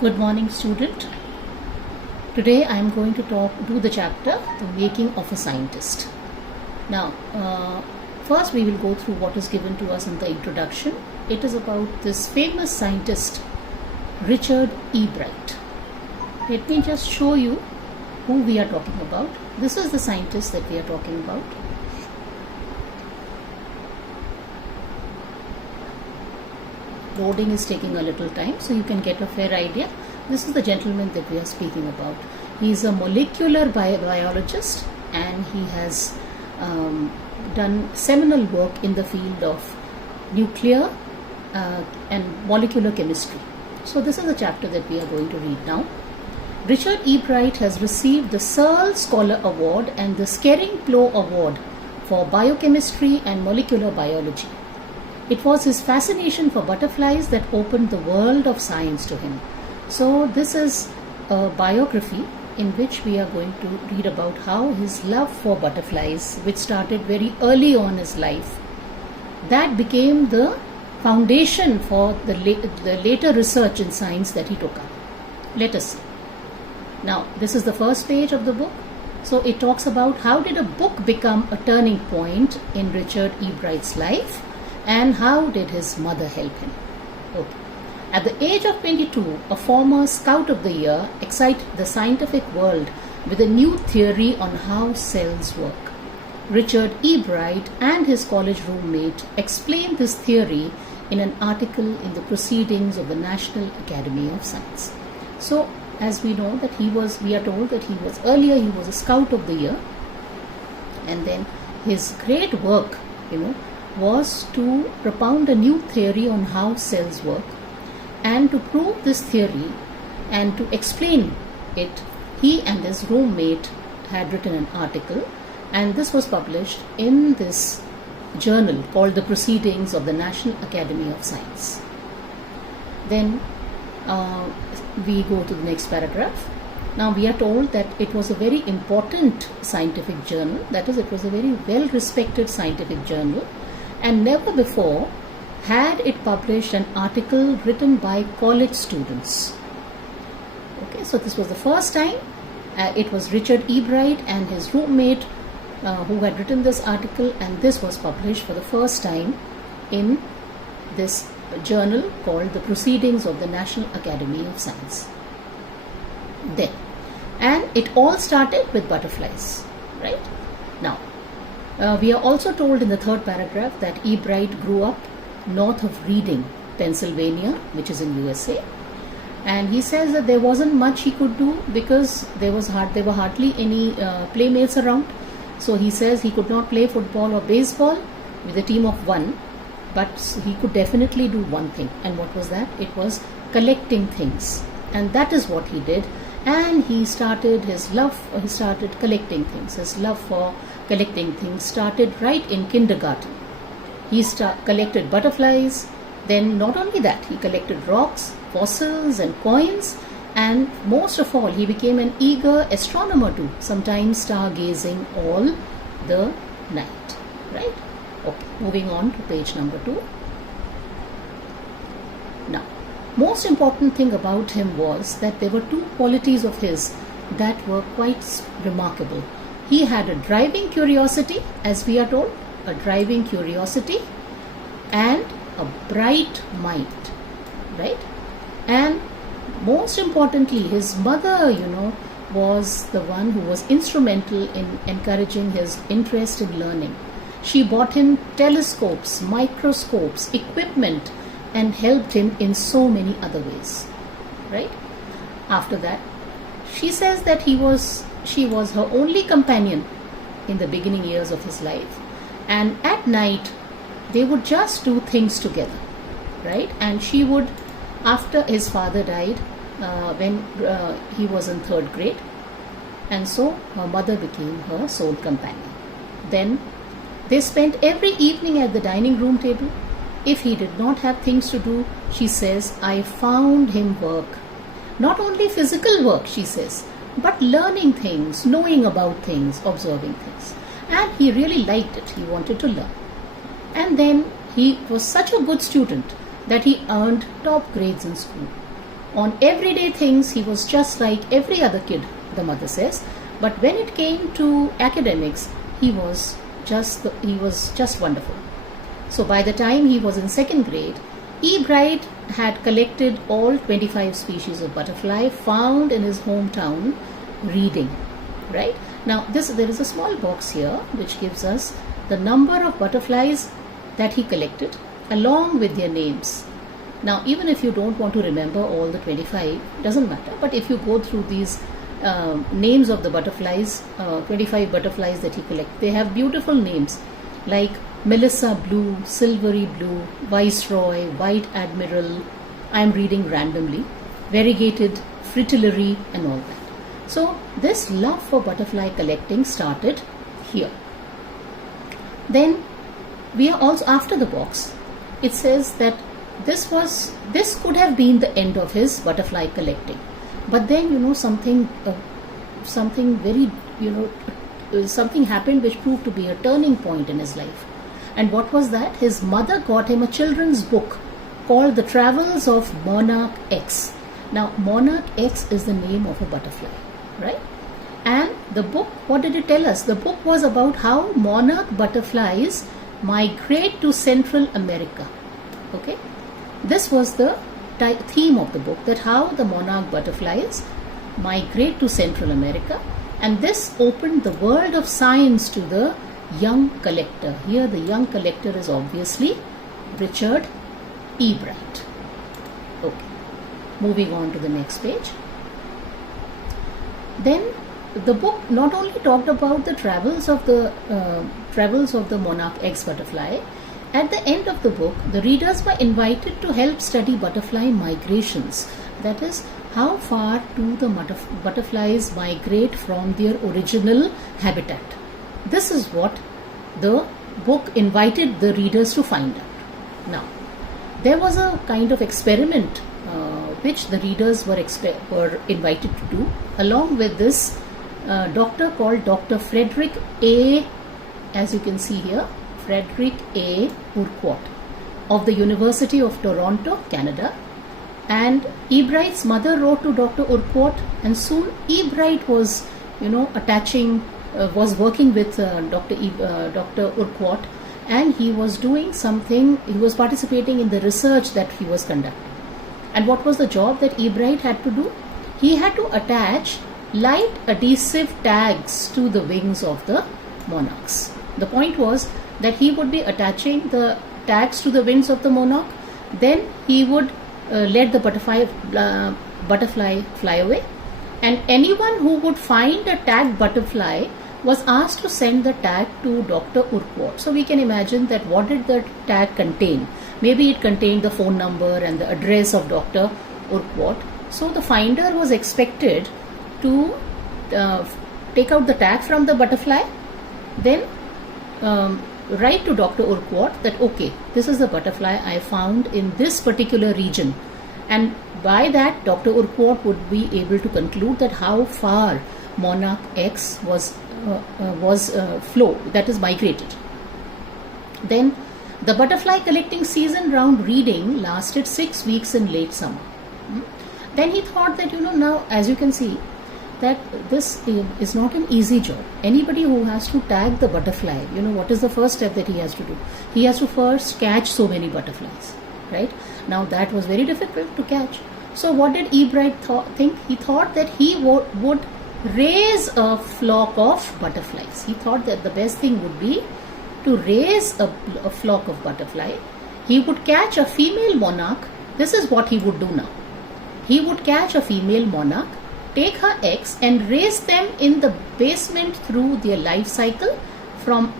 Good morning, student. Today I am going to do the chapter The Making of a Scientist. Now, first we will go through what is given to us in the introduction. It is about this famous scientist, Richard E. Bright. Let me just show you who we are talking about. This is the scientist that we are talking about. Loading is taking a little time, so you can get a fair idea. This is the gentleman that we are speaking about. He is a molecular biologist, and he has done seminal work in the field of nuclear and molecular chemistry. So this is the chapter that we are going to read now. Richard E. Bright has received the Searle Scholar Award and the Skering-Plough Award for biochemistry and molecular biology. It was his fascination for butterflies that opened the world of science to him. So this is a biography in which we are going to read about how his love for butterflies, which started very early on in his life, that became the foundation for the later research in science that he took up. Let us see. Now, this is the first page of the book. So it talks about how did a book become a turning point in Richard E. Bright's life, and how did his mother help him. Okay. At the age of 22, a former Scout of the Year excited the scientific world with a new theory on how cells work. Richard E. Bright and his college roommate explained this theory in an article in the Proceedings of the National Academy of Science. So, as we know that we are told that he was a Scout of the Year, and then his great work, was to propound a new theory on how cells work. And to prove this theory and to explain it, he and his roommate had written an article, and this was published in this journal called the Proceedings of the National Academy of Science. Then we go to the next paragraph. Now we are told that it was a very important scientific journal, that is, it was a very well respected scientific journal, and never before had it published an article written by college students. Okay, so this was the first time. It was Richard E. Bright and his roommate who had written this article, and this was published for the first time in this journal called the Proceedings of the National Academy of Science. And it all started with butterflies, right? Now, we are also told in the third paragraph that E. Bright grew up north of Reading, Pennsylvania, which is in USA, and he says that there wasn't much he could do because there were hardly any playmates around. So he says he could not play football or baseball with a team of one, but he could definitely do one thing. And what was that? It was collecting things, and that is what he did. And he started collecting things. His love for collecting things started right in kindergarten. He collected butterflies. Then not only that, he collected rocks, fossils and coins, and most of all, he became an eager astronomer too, sometimes stargazing all the night. Right? Okay, moving on to page number 2. Now, most important thing about him was that there were two qualities of his that were quite remarkable. He had a driving curiosity, as we are told, a driving curiosity, and a bright mind, right? And most importantly, his mother, was the one who was instrumental in encouraging his interest in learning. She bought him telescopes, microscopes, equipment, and helped him in so many other ways, right? After that, she says that she was her only companion in the beginning years of his life, and at night they would just do things together, right? And she would, after his father died when he was in 3rd grade, and so her mother became her sole companion. Then they spent every evening at the dining room table. If he did not have things to do, she says, I found him work. Not only physical work, she says, but learning things, knowing about things, observing things. And he really liked it. He wanted to learn. And then he was such a good student that he earned top grades in school. On everyday things, he was just like every other kid, the mother says. But when it came to academics, he was just wonderful. So by the time he was in second grade, E. Bright had collected all 25 species of butterfly found in his hometown, reading. Right? Now there is a small box here which gives us the number of butterflies that he collected along with their names. Now, even if you don't want to remember all the 25, doesn't matter. But if you go through these names of the butterflies, 25 butterflies that he collected, they have beautiful names like Melissa Blue, Silvery Blue, Viceroy, White Admiral, I am reading randomly, Variegated, Fritillary and all that. So, this love for butterfly collecting started here. Then, we are also after the box. It says that this could have been the end of his butterfly collecting, but then something very something happened which proved to be a turning point in his life. And what was that? His mother got him a children's book called The Travels of Monarch X. Now Monarch X is the name of a butterfly, right? And the book, what did it tell us? The book was about how monarch butterflies migrate to Central America. Okay, this was the theme of the book, that how the monarch butterflies migrate to Central America, and this opened the world of science to the young collector. Here the young collector is obviously Richard E. Bright. Okay, moving on to the next page. Then the book not only talked about the travels of the Monarch X butterfly. At the end of the book, the readers were invited to help study butterfly migrations. That is, how far do the butterflies migrate from their original habitat. This is what the book invited the readers to find out. Now, there was a kind of experiment which the readers were invited to do, along with this doctor called Dr. Frederick A. As you can see here, Frederick A. Urquhart of the University of Toronto, Canada. And E. Bright's mother wrote to Dr. Urquhart, and soon E. Bright was, was working with Dr. Urquhart, and he was doing something, he was participating in the research that he was conducting. And what was the job that E. Bright had to do? He had to attach light adhesive tags to the wings of the monarchs. The point was that he would be attaching the tags to the wings of the monarch, then he would let the butterfly fly away, and anyone who would find a tagged butterfly was asked to send the tag to Dr. Urquhart. So we can imagine that what did the tag contain? Maybe it contained the phone number and the address of Dr. Urquhart. So the finder was expected to take out the tag from the butterfly, then write to Dr. Urquhart that okay, this is the butterfly I found in this particular region, and by that Dr. Urquhart would be able to conclude that how far Monarch X was that is migrated. Then the butterfly collecting season round reading lasted 6 weeks in late summer. Then he thought that now as you can see that this is not an easy job. Anybody who has to tag the butterfly, what is the first step that he has to do? He has to first catch so many butterflies, right? Now that was very difficult to catch. So what did E. Bright think? He thought that he would raise a flock of butterflies. He thought that the best thing would be to raise a flock of butterfly. He would catch a female monarch. This is what he would do now. He would catch a female monarch, take her eggs and raise them in the basement through their life cycle from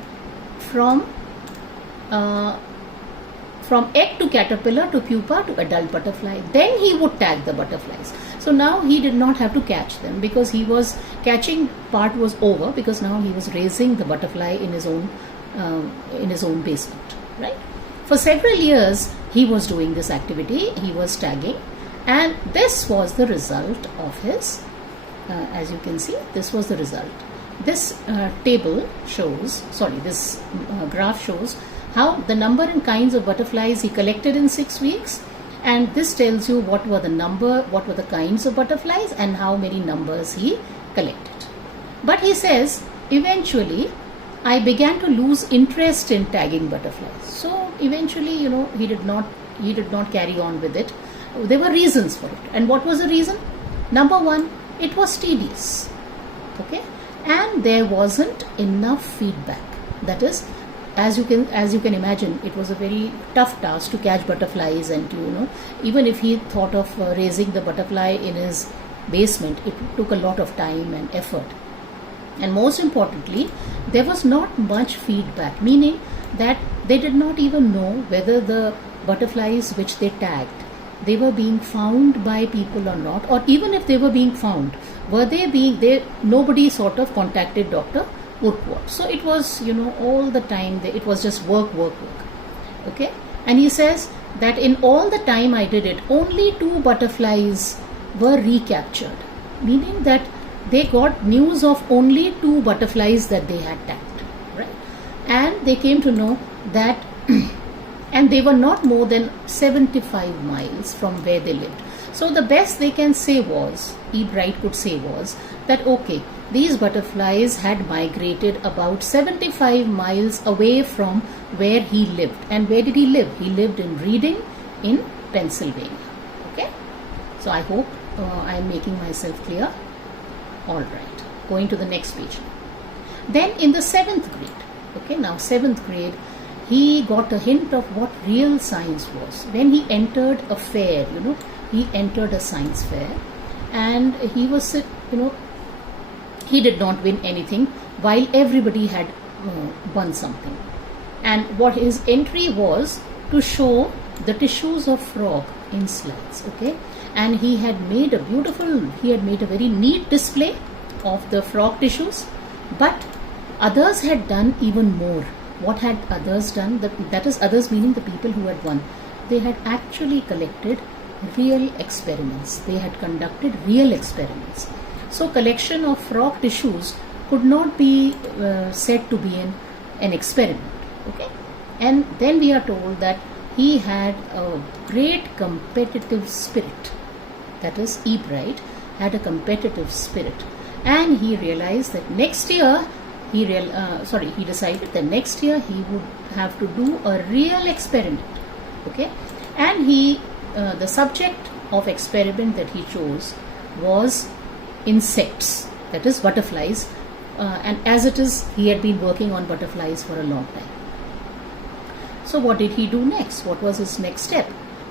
egg to caterpillar to pupa to adult butterfly. Then he would tag the butterflies. So now he did not have to catch them because he was catching part was over, because now he was raising the butterfly in his own basement, right? For several years he was doing this activity. He was tagging. And this was the result of his, as you can see, this was the result. This graph shows how the number and kinds of butterflies he collected in 6 weeks and this tells you what were the kinds of butterflies and how many numbers he collected. But he says, eventually I began to lose interest in tagging butterflies. So eventually, he did not carry on with it. There were reasons for it. And what was the reason? Number one, it was tedious. Okay? And there wasn't enough feedback. That is, as you can imagine, it was a very tough task to catch butterflies, and even if he thought of raising the butterfly in his basement, it took a lot of time and effort. And most importantly, there was not much feedback, meaning that they did not even know whether the butterflies which they tagged, they were being found by people or not, or even if they were being found, nobody sort of contacted Dr. Urquhart. So it was, all the time, it was just work. Okay? And he says that in all the time I did it, only 2 butterflies were recaptured, meaning that they got news of only 2 butterflies that they had tagged, right? And they came to know that, and they were not more than 75 miles from where they lived. So the best they can say was, E. Bright could say was, that okay, these butterflies had migrated about 75 miles away from where he lived. And where did he live? He lived in Reading in Pennsylvania. Okay? So I hope I am making myself clear. Alright, going to the next page. Then in the 7th grade, okay, now 7th grade, he got a hint of what real science was. When he entered a fair, he entered a science fair, and he was, he did not win anything while everybody had won something. And what his entry was to show the tissues of frog in slides, okay? And he had made a very neat display of the frog tissues, but others had done even more. What had others done? That is, others meaning the people who had won. They had actually collected real experiments. They had conducted real experiments. So collection of frog tissues could not be said to be an experiment, okay? And then we are told that he had a great competitive spirit. That is, E. Bright had a competitive spirit, and he realized that next year he decided that next year he would have to do a real experiment. Okay, and the subject of experiment that he chose was insects, that is butterflies, and as it is, he had been working on butterflies for a long time. So what did he do next? What was his next step?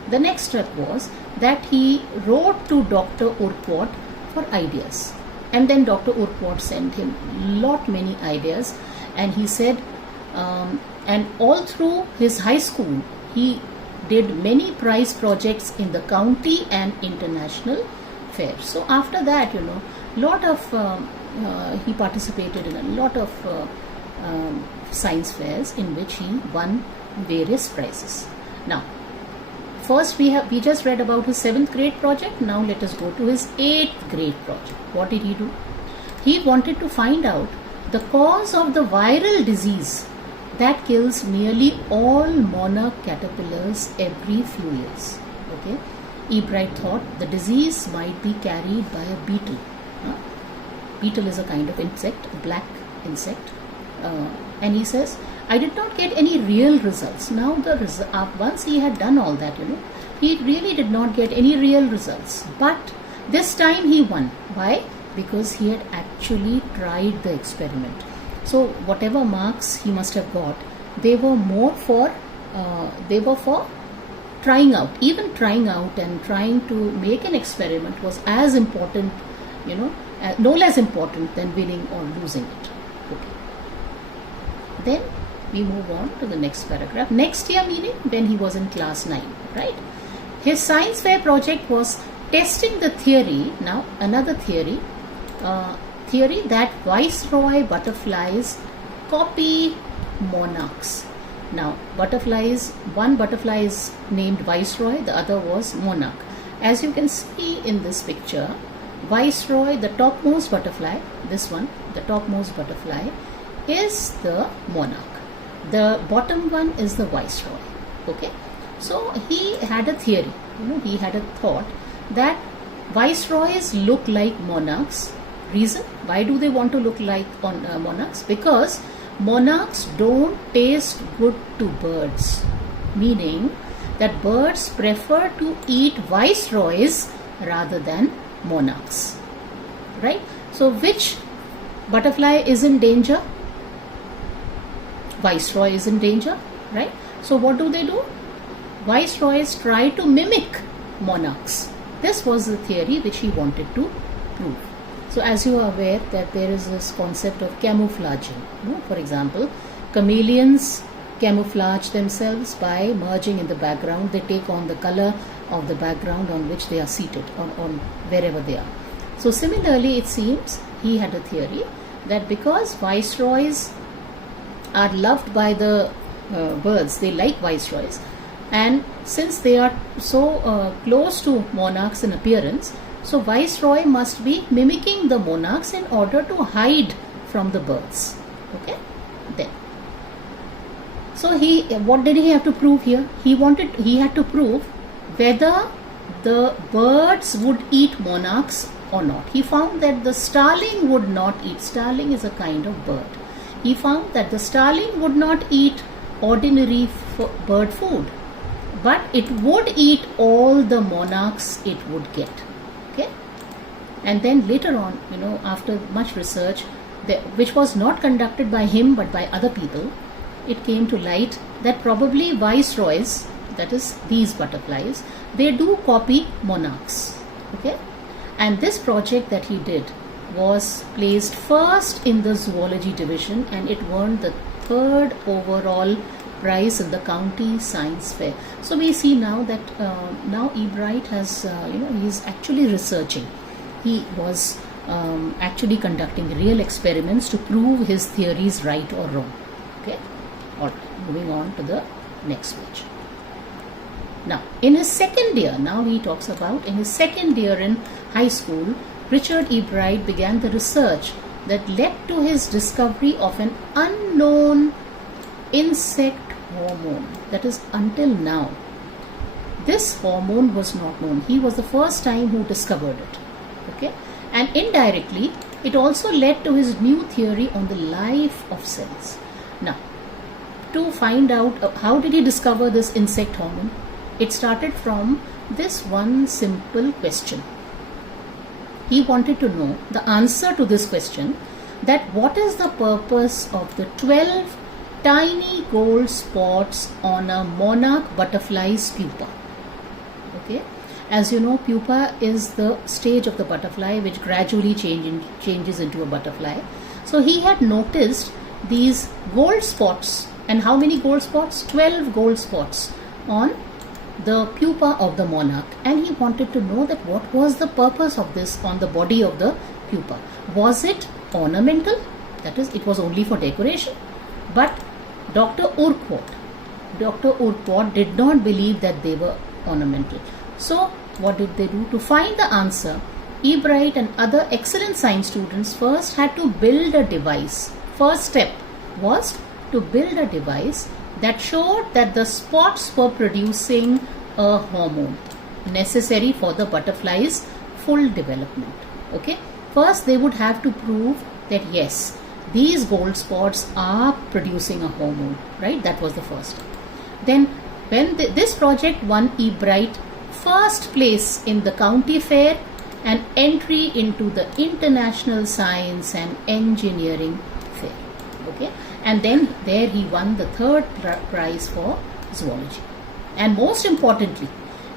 The next step was that he wrote to Dr. Urquhart for ideas, and then Dr. Urquhart sent him many ideas, and he said, and all through his high school he did many prize projects in the county and international fairs. So after that, he participated in a lot of science fairs in which he won various prizes. Now, first we just read about his 7th grade project. Now let us go to his 8th grade project. What did he do? He wanted to find out the cause of the viral disease that kills nearly all monarch caterpillars every few years. Okay, E. Bright thought the disease might be carried by a beetle. Beetle is a kind of insect, a black insect, and he says, I did not get any real results. Now once he had done all that, he really did not get any real results. But this time he won. Why? Because he had actually tried the experiment. So whatever marks he must have got, they were for trying out. Even trying out and trying to make an experiment was as important, no less important than winning or losing it. Okay. Then we move on to the next paragraph. Next year, meaning when he was in class 9, right? His science fair project was testing the theory, now another theory that viceroy butterflies copy monarchs. Now one butterfly is named viceroy, the other was monarch. As you can see in this picture, viceroy, the topmost butterfly, this one, the topmost butterfly is the monarch. The bottom one is the viceroy. Okay, So he had a theory, he had a thought that viceroys look like monarchs. Reason? Why do they want to look like monarchs? Because monarchs don't taste good to birds, meaning that birds prefer to eat viceroys rather than monarchs, right? So which butterfly is in danger? Viceroy is in danger, right? So what do? Viceroys try to mimic monarchs. This was the theory which he wanted to prove. So as you are aware that there is this concept of camouflaging. For example, chameleons camouflage themselves by merging in the background. They take on the color of the background on which they are seated, on wherever they are. So similarly, it seems he had a theory that because viceroys are loved by the birds, they like viceroys, and since they are so close to monarchs in appearance, so viceroy must be mimicking the monarchs in order to hide from the birds. Okay, then. So what did he have to prove here? He had to prove whether the birds would eat monarchs or not. He found that the starling would not eat. Starling is a kind of bird. He found that the starling would not eat ordinary bird food, but it would eat all the monarchs it would get. Okay, and then later on, after much research, which was not conducted by him but by other people, it came to light that probably viceroys, that is these butterflies, they do copy monarchs. Okay, and this project that he did was placed first in the zoology division, and it won the 3rd overall prize in the county science fair. So we see now that now Ebright has, he's actually researching. He was actually conducting real experiments to prove his theories right or wrong. Okay, all right, moving on to the next page. Now, in his second year, in his second year in high school, Richard Ebright began the research that led to his discovery of an unknown insect hormone. That is, until now, this hormone was not known. He was the first time who discovered it. Okay, and indirectly, it also led to his new theory on the life of cells. Now, to find out how did he discover this insect hormone, it started from this one simple question. He wanted to know the answer to this question, that what is the purpose of the 12 tiny gold spots on a monarch butterfly's pupa. Okay, as you know, pupa is the stage of the butterfly which gradually changes into a butterfly. So he had noticed these gold spots, and how many gold spots? 12 gold spots on the pupa of the monarch, and he wanted to know that what was the purpose of this on the body of the pupa. Was it ornamental? That is, it was only for decoration. But Dr. Urquhart did not believe that they were ornamental. So what did they do? To find the answer, Ebright and other excellent science students first had to build a device. First step was to build a device that showed that the spots were producing a hormone necessary for the butterfly's full development. Okay, first they would have to prove that yes, these gold spots are producing a hormone, right? That was the first. Then when this project won Ebright first place in the county fair and entry into the International Science and Engineering Fair. Okay, and then there he won the 3rd prize for zoology. And most importantly,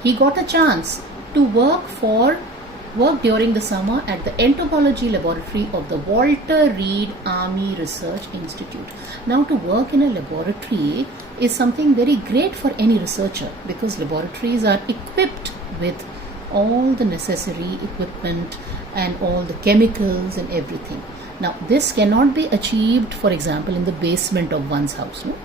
he got a chance to work during the summer at the entomology laboratory of the Walter Reed Army Research Institute. Now, to work in a laboratory is something very great for any researcher, because laboratories are equipped with all the necessary equipment and all the chemicals and everything. Now, this cannot be achieved, for example, in the basement of one's house. No?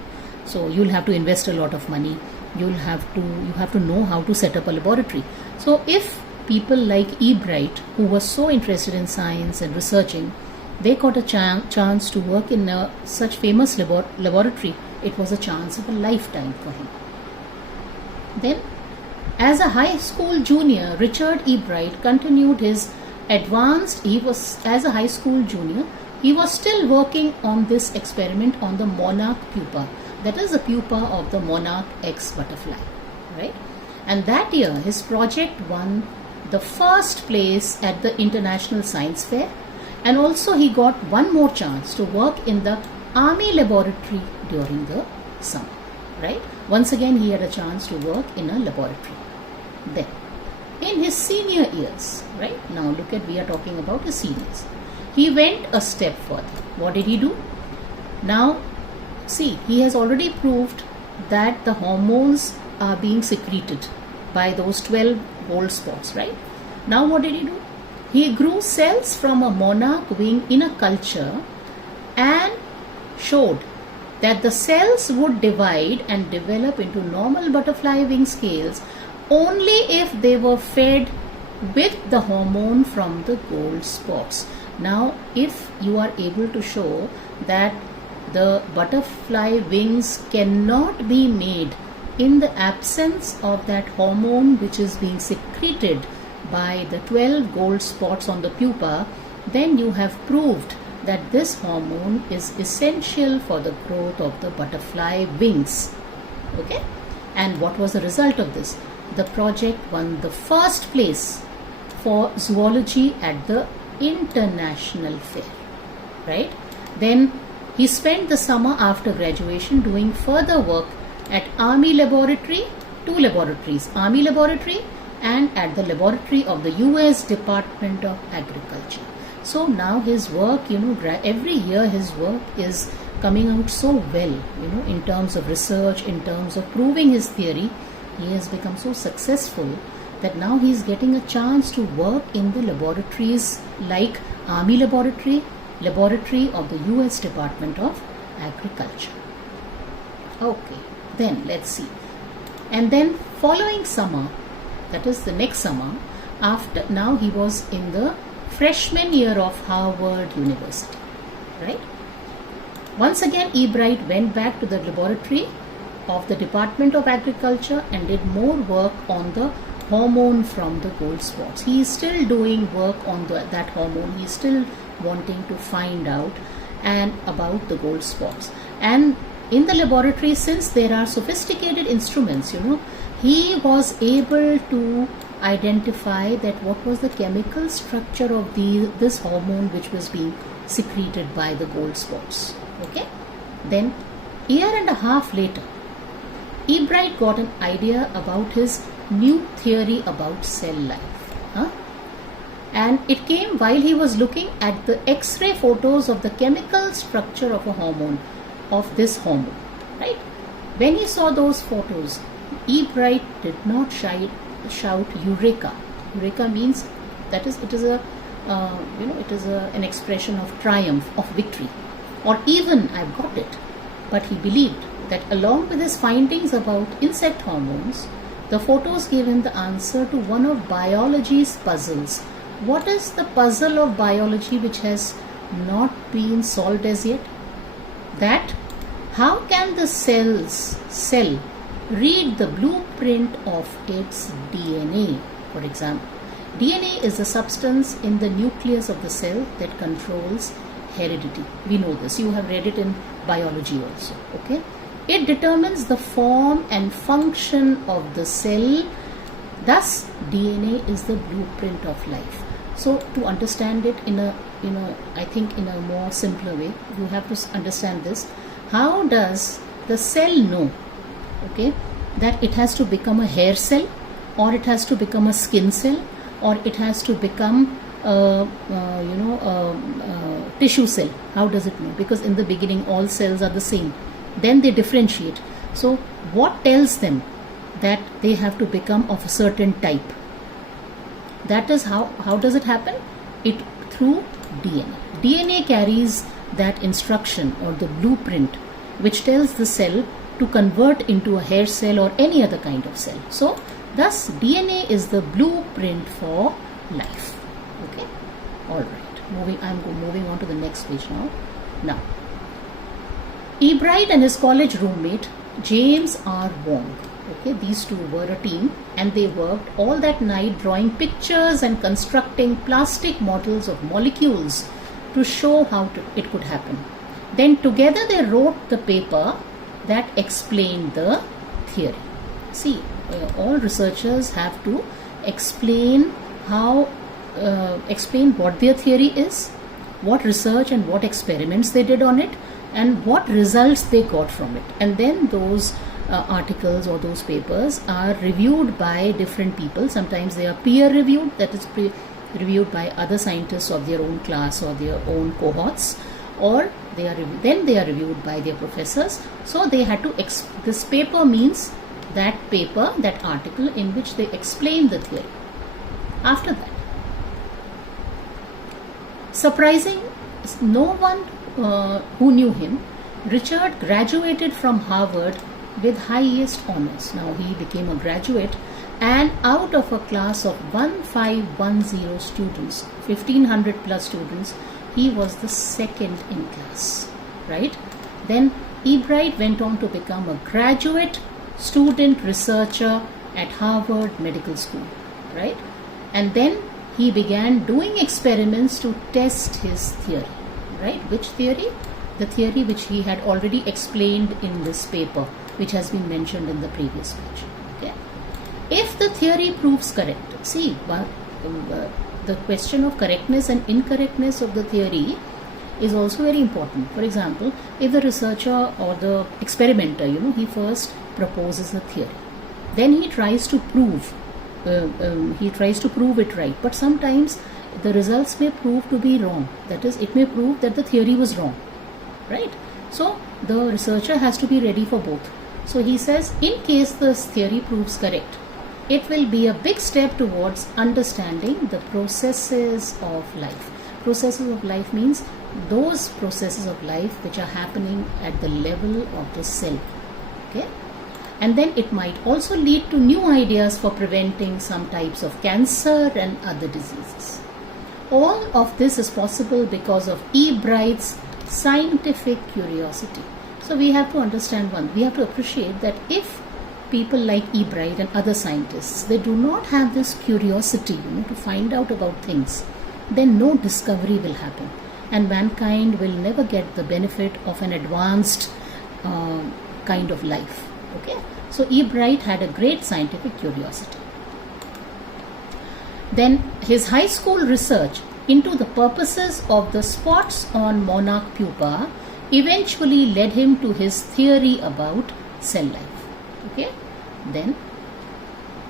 So you'll have to invest a lot of money. You have to know how to set up a laboratory. So if people like Ebright, who was so interested in science and researching, they got a chance to work in such famous laboratory, it was a chance of a lifetime for him. Then, as a high school junior, Richard E. Bright continued his advanced, as a high school junior, he was still working on this experiment on the monarch pupa. That is the pupa of the monarch X butterfly, right? And that year, his project won the first place at the International Science Fair, and also he got one more chance to work in the Army laboratory during the summer, right? Once again, he had a chance to work in a laboratory. Then, in his senior years, right? Now look at, we are talking about his seniors. He went a step further. What did he do? Now, see, he has already proved that the hormones are being secreted by those 12 gold spots, right? Now what did he do? He grew cells from a monarch wing in a culture and showed that the cells would divide and develop into normal butterfly wing scales only if they were fed with the hormone from the gold spots. Now, if you are able to show that the butterfly wings cannot be made in the absence of that hormone which is being secreted by the 12 gold spots on the pupa, then you have proved that this hormone is essential for the growth of the butterfly wings. Okay? And what was the result of this? The project won the first place for zoology at the International Fair, right? Then he spent the summer after graduation doing further work at Army laboratory, 2 laboratories, Army laboratory and at the laboratory of the US Department of Agriculture. So now his work, every year his work is coming out so well, in terms of research, in terms of proving his theory. He has become so successful that now he is getting a chance to work in the laboratories like Army laboratory of the US Department of Agriculture. Okay, then let's see. And then following summer, that is the next summer, after, now he was in the freshman year of Harvard University, right? Once again, E. Bright went back to the laboratory of the Department of Agriculture and did more work on the hormone from the gold spots. He is still doing work on that hormone. He is still wanting to find out and about the gold spots. And in the laboratory, since there are sophisticated instruments, he was able to identify that what was the chemical structure of this hormone which was being secreted by the gold spots. Okay. Then, year and a half later, E. Bright got an idea about his new theory about cell life. And it came while he was looking at the X-ray photos of the chemical structure of a hormone, of this hormone, right? When he saw those photos, E. Bright did not shout Eureka. Eureka means that is, it is an expression of triumph, of victory, or even I've got it. But he believed that along with his findings about insect hormones, the photos gave him the answer to one of biology's puzzles. What is the puzzle of biology which has not been solved as yet? That how can the cell read the blueprint of its DNA? For example, DNA is the substance in the nucleus of the cell that controls heredity. We know this. You have read it in biology also. Okay. It determines the form and function of the cell. Thus, DNA is the blueprint of life. So, to understand it in a, I think in a more simpler way, you have to understand this. How does the cell know, okay, that it has to become a hair cell, or it has to become a skin cell, or it has to become a tissue cell? How does it know? Because in the beginning all cells are the same. Then they differentiate. So what tells them that they have to become of a certain type? That is how does it happen? It through DNA. DNA carries that instruction or the blueprint which tells the cell to convert into a hair cell or any other kind of cell. So thus DNA is the blueprint for life. Okay. Alright. I'm moving on to the next page now. Now, E. Bright and his college roommate James R. Wong, Okay, these two were a team and they worked all that night drawing pictures and constructing plastic models of molecules to show how it could happen. Then together they wrote the paper that explained the theory. See, all researchers have to explain what their theory is, what research and what experiments they did on it, and what results they got from it. And then those articles or those papers are reviewed by different people. Sometimes they are peer reviewed, that is reviewed by other scientists of their own class or their own cohorts, or they are reviewed by their professors. So they had to this paper means that paper, that article in which they explain the theory. After that, surprising no one who knew him, Richard graduated from Harvard with highest honors. Now he became a graduate, and out of a class of 1510 students, 1500 plus students, he was the second in class, right? Then Ebright went on to become a graduate student researcher at Harvard Medical School, right? And then he began doing experiments to test his theory, right? Which theory? The theory which he had already explained in this paper, which has been mentioned in the previous page. Okay? If the theory proves correct, see, the question of correctness and incorrectness of the theory is also very important. For example, if the researcher or the experimenter, he first proposes a theory, then he tries to prove it right, but sometimes the results may prove to be wrong. That is, it may prove that the theory was wrong, right? So the researcher has to be ready for both. So he says, in case this theory proves correct, it will be a big step towards understanding the processes of life. Processes of life means those processes of life which are happening at the level of the cell. Okay? And then it might also lead to new ideas for preventing some types of cancer and other diseases. All of this is possible because of Ebright's scientific curiosity. So we have to understand we have to appreciate that if people like Ebright and other scientists, they do not have this curiosity, to find out about things, then no discovery will happen, and mankind will never get the benefit of an advanced kind of life. Okay, so Ebright had a great scientific curiosity. Then his high school research into the purposes of the spots on monarch pupa eventually led him to his theory about cell life. Okay, then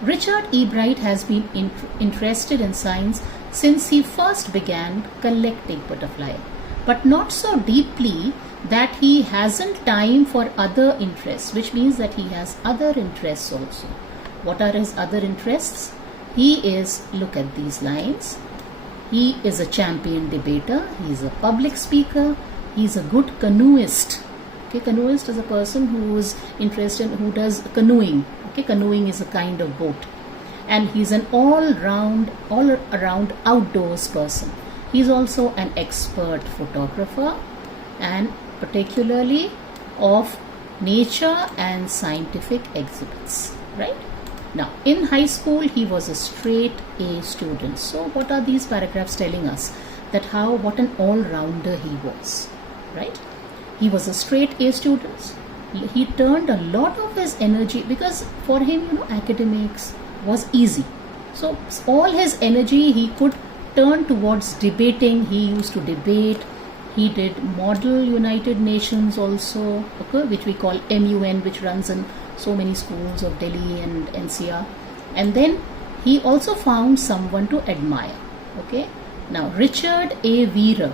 Richard Ebright has been interested in science since he first began collecting butterflies, but not so deeply that he hasn't time for other interests, which means that he has other interests also. What are his other interests? He is, look at these lines, he is a champion debater, he is a public speaker, he is a good canoeist. Okay, canoeist is a person who is interested, who does canoeing. Okay, canoeing is a kind of boat. And he's an all-around outdoors person. He's also an expert photographer, and particularly of nature and scientific exhibits, right? Now, in high school, he was a straight A student. So what are these paragraphs telling us? That what an all-rounder he was, right? He was a straight A student. He turned a lot of his energy, because for him, academics was easy. So all his energy he could turn towards debating. He used to debate. He did Model United Nations also, okay, which we call MUN, which runs in so many schools of Delhi and NCR. And then he also found someone to admire. Okay. Now Richard A. Wheeler,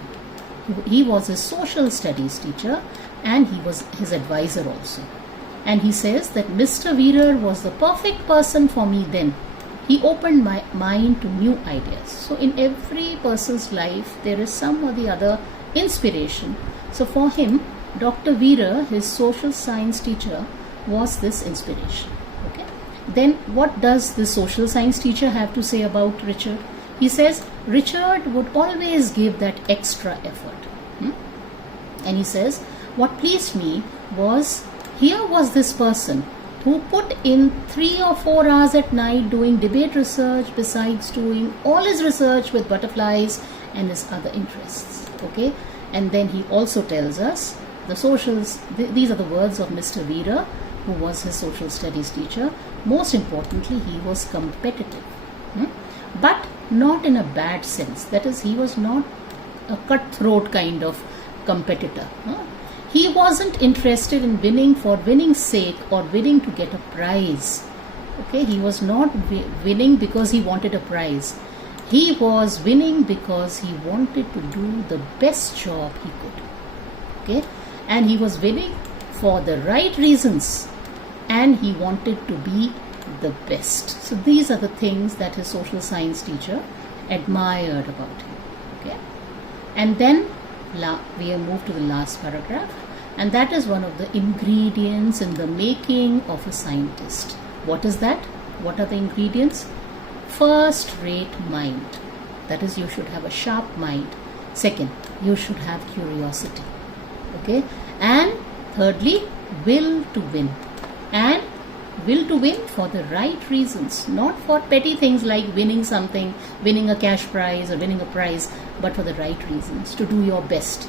he was a social studies teacher and he was his advisor also. And he says that Mr. Wheeler was the perfect person for me then. He opened my mind to new ideas. So in every person's life, there is some or the other inspiration. So for him, Dr. Wheeler, his social science teacher, was this inspiration. Okay. Then what does the social science teacher have to say about Richard? He says, Richard would always give that extra effort. And he says, what pleased me was, here was this person who put in 3 or 4 hours at night doing debate research besides doing all his research with butterflies and his other interests. Okay, and then he also tells us the socials. These are the words of Mr. Veera, who was his social studies teacher. Most importantly, he was competitive, but not in a bad sense. That is, he was not a cutthroat kind of competitor. He wasn't interested in winning for winning's sake or winning to get a prize. Okay, he was not winning because he wanted a prize. He was winning because he wanted to do the best job he could. Okay, and he was winning for the right reasons, and he wanted to be the best. So these are the things that his social science teacher admired about him. Okay, and then we have moved to the last paragraph, and that is one of the ingredients in the making of a scientist. What is that? What are the ingredients? First-rate mind. That is, you should have a sharp mind. Second, you should have curiosity. Okay, and thirdly, will to win. And will to win for the right reasons, not for petty things like winning something, winning a cash prize or winning a prize, but for the right reasons, to do your best.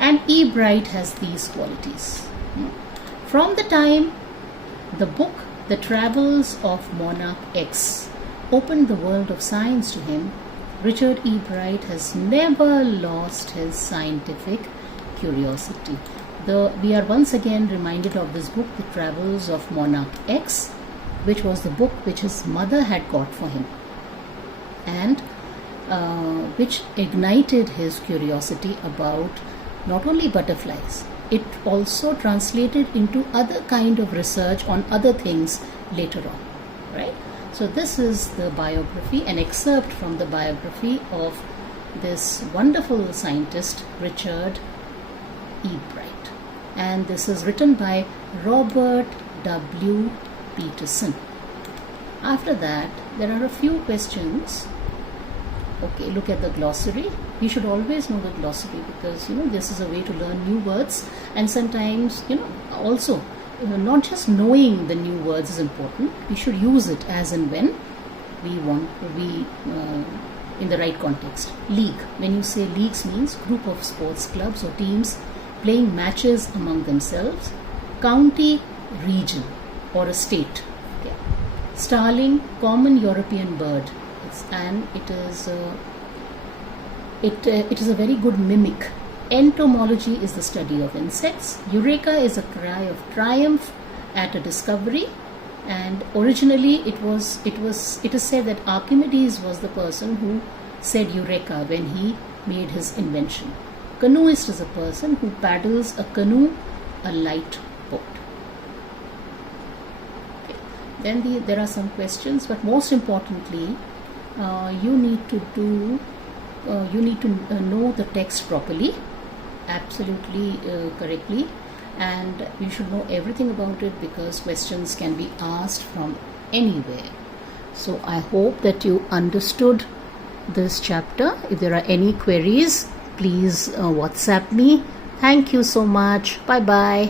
And E. Bright has these qualities. From the time the book The Travels of Monarch X opened the world of science to him, Richard E. Bright has never lost his scientific curiosity. We are once again reminded of this book, The Travels of Monarch X, which was the book which his mother had got for him, and which ignited his curiosity about not only butterflies. It also translated into other kind of research on other things later on, right? So this is the biography, an excerpt from the biography of this wonderful scientist, Richard E. Bright. And this is written by Robert W. Peterson. After that, there are a few questions. Okay, look at the glossary. We should always know the glossary, because this is a way to learn new words, and sometimes also not just knowing the new words is important. We should use it as and when we want to be in the right context. League. When you say leagues, means group of sports clubs or teams playing matches among themselves. County, region or a state. Okay. Starling, common European bird. It is a very good mimic. Entomology is the study of insects. Eureka is a cry of triumph at a discovery, and originally it is said that Archimedes was the person who said Eureka when he made his invention. Canoeist is a person who paddles a canoe, a light boat. Okay. Then there are some questions, but most importantly, you need to know the text properly, absolutely correctly, and you should know everything about it, because questions can be asked from anywhere. So I hope that you understood this chapter. If there are any queries, please WhatsApp me. Thank you so much. Bye bye.